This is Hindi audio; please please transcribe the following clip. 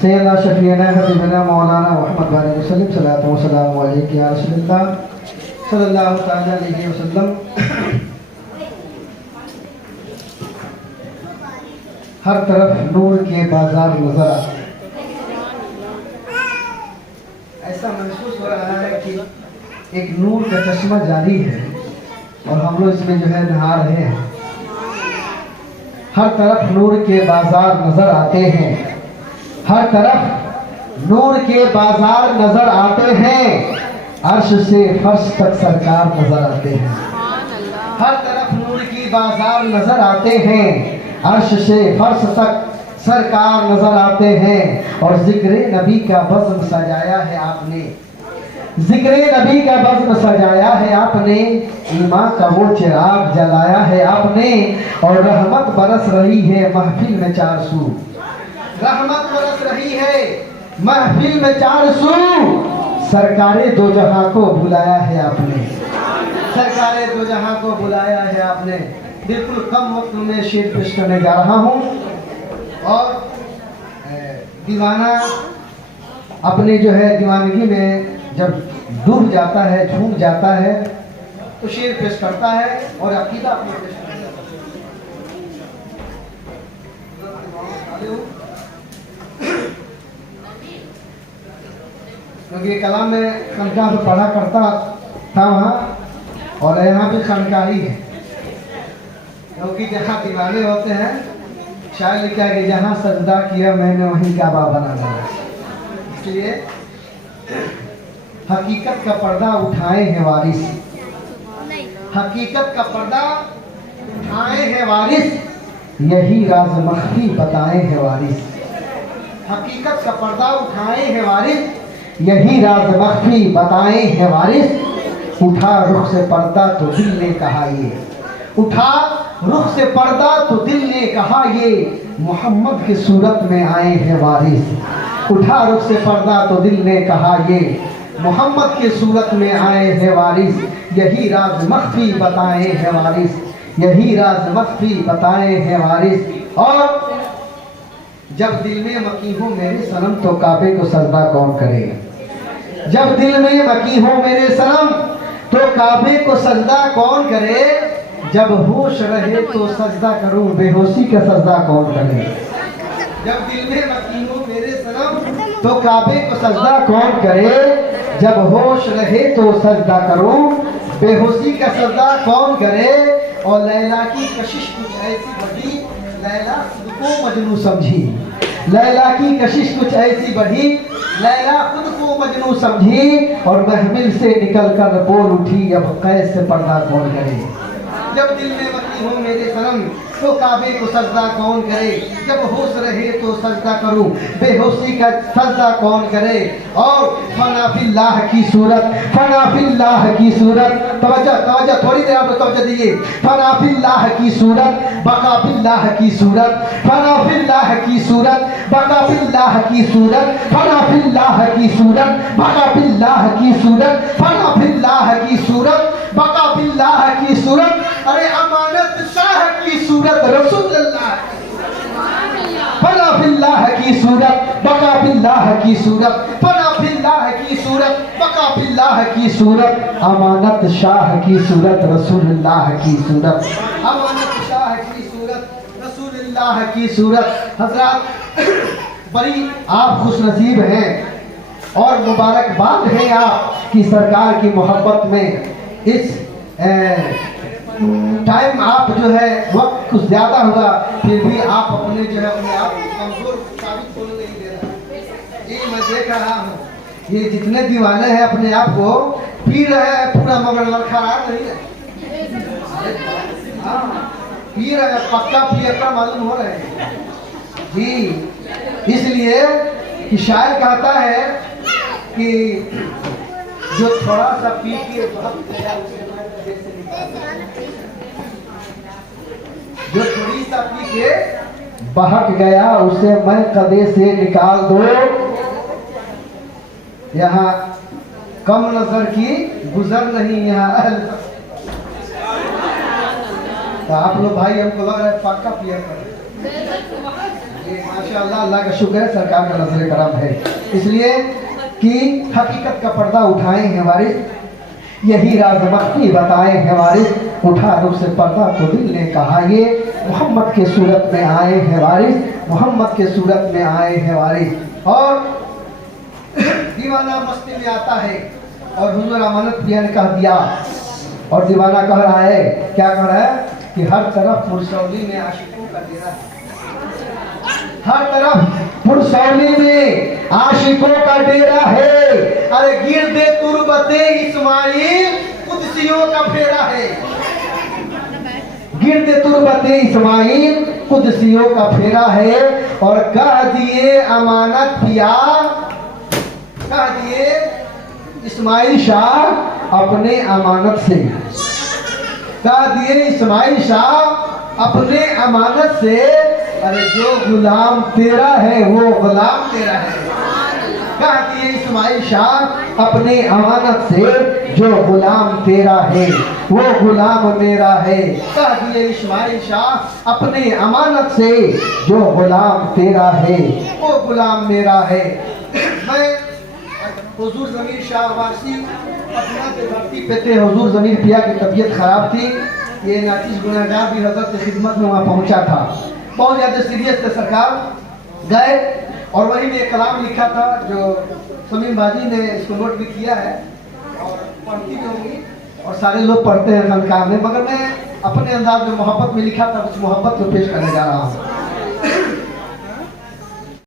सैयदना शफीना हबीबना मौलाना मोहम्मद वाले वसल्लम सल्लल्लाहु अलैहि या रसूलल्लाह सल्लल्लाहु तआला अलैहि वसल्लम। हर तरफ नूर के बाजार नजर आते हैं। ऐसा महसूस हो रहा है कि एक नूर का चश्मा जारी है और हम लोग इसमें जो है नहा रहे हैं। हर तरफ नूर के बाजार नजर आते हैं। हर तरफ नूर के बाजार नजर आते हैं। अर्श से फर्श तक सरकार नजर आते हैं। हर तरफ नूर की बाजार नजर आते हैं। अर्श से फर्श तक सरकार नजर आते हैं। और जिक्र नबी का बज़्म सजाया है आपने। जिक्र नबी का बज़्म सजाया है आपने। ईमान का वो चिराग जलाया है आपने। और रहमत बरस रही है महफिल में चार सू। रहमत बरस रही है महफिल में चार सू। सरकारे दो जहां को बुलाया है आपने। सरकारे दो जहां को बुलाया है आपने। बिल्कुल कम वक्त में शेर पेश करने जा रहा हूँ। और दीवाना अपने जो है दीवानगी में जब डूब जाता है, झूम जाता है, तो शेर पेश करता है और अकीदा अपने पेश करता है। क्योंकि कलाम में खनका से पढ़ा करता था वहाँ, और यहाँ भी खनका ही है। क्योंकि जहाँ दीवाने होते हैं, शायद लिखा है कि जहाँ सजदा किया मैंने वहीं काबा बना लिया। इसलिए हकीकत का पर्दा उठाए हैं वारिस। हकीकत का पर्दा उठाए हैं वारिस। यही राज मख्फी बताए हैं वारिस। हकीकत का पर्दा उठाए हैं वारिस। यही राज मख्फी बताए हैं वारिस। उठा रुख से पर्दा तो दिल ने कहा ये। उठा रुख से पर्दा तो दिल ने कहा ये। मोहम्मद की सूरत में आए हैं वारिस। उठा रुख से पर्दा तो दिल ने कहा ये। मोहम्मद की सूरत में आए हैं वारिस। यही राज मख्फी बताए हैं वारिस। यही राज मख्फी बताए हैं वारिस। और जब दिल में मकी हो मेरे सनम तो काबे को सजदा कौन करे। जब दिल में मकी हो मेरे सनम तो काबे को सजदा कौन करे। जब होश रहे तो सजदा करूं बेहोशी का सजदा कौन करे। जब दिल में मकी हो मेरे सनम तो काबे को सजदा कौन करे। जब होश रहे तो सजदा करूं बेहोशी का सजदा कौन करे। और लैला की कशिश कुछ ऐसी बढ़ी लैला खुद को मजनू समझी। लैला की कशिश कुछ ऐसी बढ़ी लैला खुद को मजनू समझी। और महमिल से निकल कर बोल उठी अब कैद से पर्दा कौन करे। जब दिल में मकी हो मेरे सनम तो काबे को सजदा कौन करे। जब होश रहे तो सजदा करूं बेहोशी का सजदा कौन करे। और फना फिल्लाह की सूरत, फना फिल्लाह की सूरत, तवज्जो तवज्जो थोड़ी देर आप तवज्जो दीजिए। फना फिल्लाह की सूरत बका फिल्लाह की सूरत। फना फिल्लाह की सूरत बका फिल्लाह की सूरत। फना फिल्लाह की सूरत बका फिल्लाह की सूरत। फना फिल्लाह की सूरत बका फिल्लाह की सूरत। अरे अमानत शाह की सूरत रसूलुल्लाह। फना फिल्लाह की सूरत बका फिल्लाह की सूरत। फना फिल्लाह की सूरत बका फिल्लाह की सूरत। अमानत शाह की सूरत रसूलुल्लाह की सूरत। अमानत शाह की सूरत रसूलुल्लाह की सूरत। हजरात बड़ी आप खुशनसीब हैं और मुबारकबाद है आप की सरकार की मोहब्बत में। इस टाइम आप जो है वक्त कुछ ज़्यादा हुआ, फिर भी आप अपने जो है अपने आप कमजोर साबित होने नहीं दे रहा। ये मैं देख रहा हूँ, ये जितने दीवाने हैं अपने आप को पी रहे हैं पूरा, मगर लड़खड़ा नहीं है। हाँ, पी रहे हैं, पक्का पियक्का मालूम हो रहे हैं जी। इसलिए कि शायर कहता है कि जो थोड़ा सा पी के जो थोड़ी सा पी के बहक गया उसे मैं कदे से निकाल दो। यहाँ कम नजर की गुजर नहीं यहाँ। तो आप लोग भाई हमको लग रहा है पक्का पिया कर माशाअल्लाह, अल्लाह का शुक्र है, सरकार का नजर करम है। इसलिए कि हकीकत का पर्दा उठाए हैं वारिस, यही राज मख्फी बताए हैं वारिस, उठा रुख से पर्दा तो दिल ने कहा ये मोहम्मद के सूरत में आए हैं वारिस, मोहम्मद के सूरत में आए हैं वारिस। और दीवाना मस्ती में आता है और हुजूर अमानत दिया ने कह दिया, और दीवाना कह रहा है, क्या कह रहा है कि हर तरफ पुरसौली में आशिकों का डेरा है, हर तरफ पुरसौली में आशिकों का डेरा है। अरे गिरदे तुरबते इस्माइल कुदसियों का फेरा है, गिरदे तुरबते इस्माइल कुदसियों का फेरा है। और कह दिए अमानत पिया, कह दिए इस्माइल शाह अपने अमानत से, कह दिए इस्माइल शाह अपने अमानत से, अरे जो गुलाम तेरा है वो गुलाम तेरा है। कह दिए इस्माइल शाह अपने अमानत से, जो गुलाम तेरा है वो गुलाम मेरा है। कह दिए इस्माइल शाह अपने अमानत से, जो गुलाम तेरा है वो गुलाम मेरा है। मैं हुजूर ज़मीर शाह वासी पटना के धरती पे थे। हुजूर ज़मीर पिया की तबीयत खराब थी, ये नाचिस गुनाहगार भी हजरत की खिदमत में वहाँ पहुँचा था, बहुत ज़्यादा सीरियस थे सरकार। गए और वही ने एक कलाम लिखा था जो समीम बाजी ने इसको नोट भी किया है और पढ़ती भी होंगी और सारे लोग पढ़ते हैं संस्कार में, मगर मैं अपने अंदाज में मोहब्बत में लिखा था, उस मोहब्बत को पेश करने जा रहा हूँ।